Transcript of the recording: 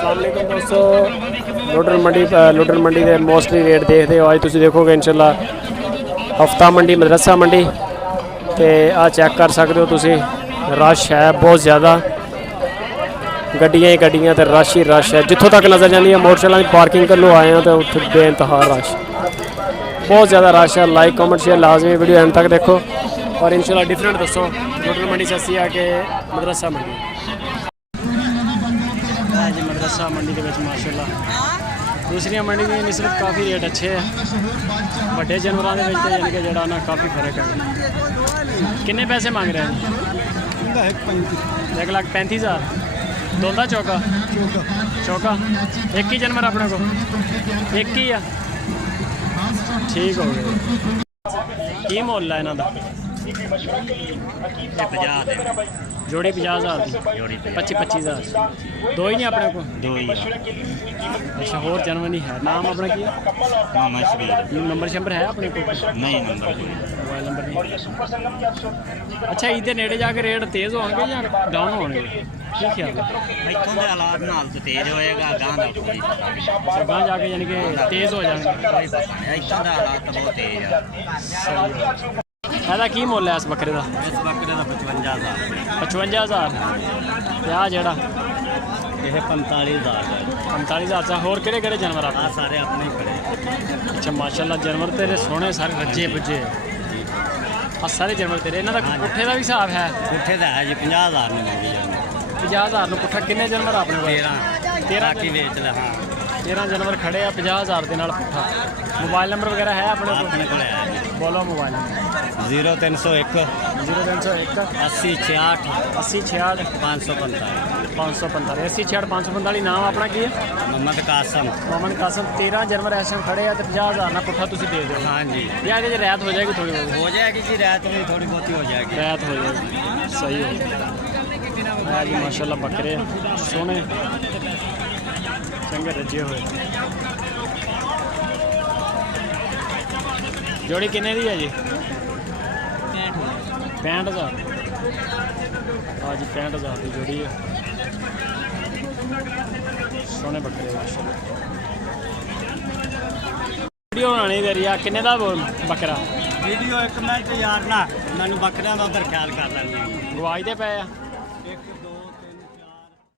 अस्सलाम वालेकुम दोस्तों, लुडर मंडी के मोस्टली रेट देखते हो। अज तुम देखोगे इंशाल्लाह हफ्ता मंडी मदरसा मंडी तो आ चेक कर सकते हो तुम, रश है बहुत ज़्यादा, गड्डियां ही गड्डियां तो रश ही रश है। जितों तक नज़र जाती है मोटरसाइकिल की पार्किंग करलो आए हैं तो उत्थे बेइंतहा रश, बहुत ज़्यादा रश है। लाइक कमेंट शेयर लाजमी वीडियो एंड तक देखो और इंशाल्लाह डिफरेंट दसो लुडर मंडी से असी आके मदरसा मंडी जी। मदरसा मंडी के माशाल्लाह दूसरी मंडी की निस्बत काफ़ी रेट अच्छे है। बड़े जानवरों के यानी कि जड़ा ना काफ़ी फर्क है। किन्ने पैसे मांग रहे हैं? 1,35,000 दोंदा चौका चौका एक ही जानवर अपने को एक ही है, ठीक हो गया। की मुल है इन्हों का? जोड़ी 50,000 की, 25,000 दो ही नहीं अपने को? दो ही। अच्छा होर जानवर नहीं है? नाम अपना की? नंबर शंबर है अपने को? नहीं, मोबाइल नंबर नहीं। अच्छा इधर नेड़े जाके रेट तेज़ होंगे या डाउन होंगे? ठीक है, इतों के हालात नाल तो तेज होएगा, गांव गांव जाके यानी कि तेज़ हो जाएंगे। इतों के हालात तो बहुत तेज है। ਇਹਦਾ ਕੀ ਮੁੱਲ ਹੈ ਇਸ ਬੱਕਰੇ ਦਾ? इस बकरे का 55,000। 55,000 ਤੇ ਆ ਜਿਹੜਾ यह 45,000 है। 45,000 ਦਾ। ਹੋਰ ਕਿਹੜੇ ਕਿਹੜੇ ਜਾਨਵਰ ਆ? सारे अपने ही खड़े। ਅੱਛਾ ਮਾਸ਼ਾਅੱਲਾ ਜਾਨਵਰ ਤੇਰੇ ਸੋਹਣੇ ਸਾਰੇ ਰੱਜੇ ਪੁੱਜੇ ਆ ਸਾਰੇ ਜਾਨਵਰ ਤੇਰੇ। ਇਹਨਾਂ ਦਾ ਪੁੱਠੇ ਦਾ ਵੀ ਹਿਸਾਬ ਹੈ? पुठे का है जी 50,000 में मंगी जाने। 50,000 ਨੂੰ ਪੁੱਠਾ। ਕਿੰਨੇ ਜਾਨਵਰ ਆਪਣੇ ਕੋਲ? 13 की बेच ले। हाँ 13 ਜਾਨਵਰ ਖੜੇ ਆ 50,000 ਦੇ ਨਾਲ ਪੁੱਠਾ। मोबाइल नंबर वगैरह है अपने को? अपने को है। बोलो मोबाइल नंबर। 0301 0301 80 66 80 66 545 545 80 66 545। नाम अपना की है? मोहम्मद कासम। मोहम्मद कासम। 13 जानवर ऐसे खड़े हैं तो 50,000 ना पुट्ठा तुम दे दो। हाँ जी, या ये रियायत हो जाएगी? थोड़ी बहुत हो जाएगी जी, रात में थोड़ी बहुत ही हो जाएगी। रियायत हो जाएगी, सही है जी। माशाल्लाह बकरे सोने चंगे रजे हुए। जोड़ी किन्ने दी है जी? 65,000। हाँ जी 65,000 की जोड़ी है। सोने बकरे माशाल्लाह। वीडियो बनानी दे रही है किन्ने दा बकरा? वीडियो एक मिनट यार ना, मैं बकरियां का उधर ख्याल कर लेंगे। गवाई दे पे? 1 2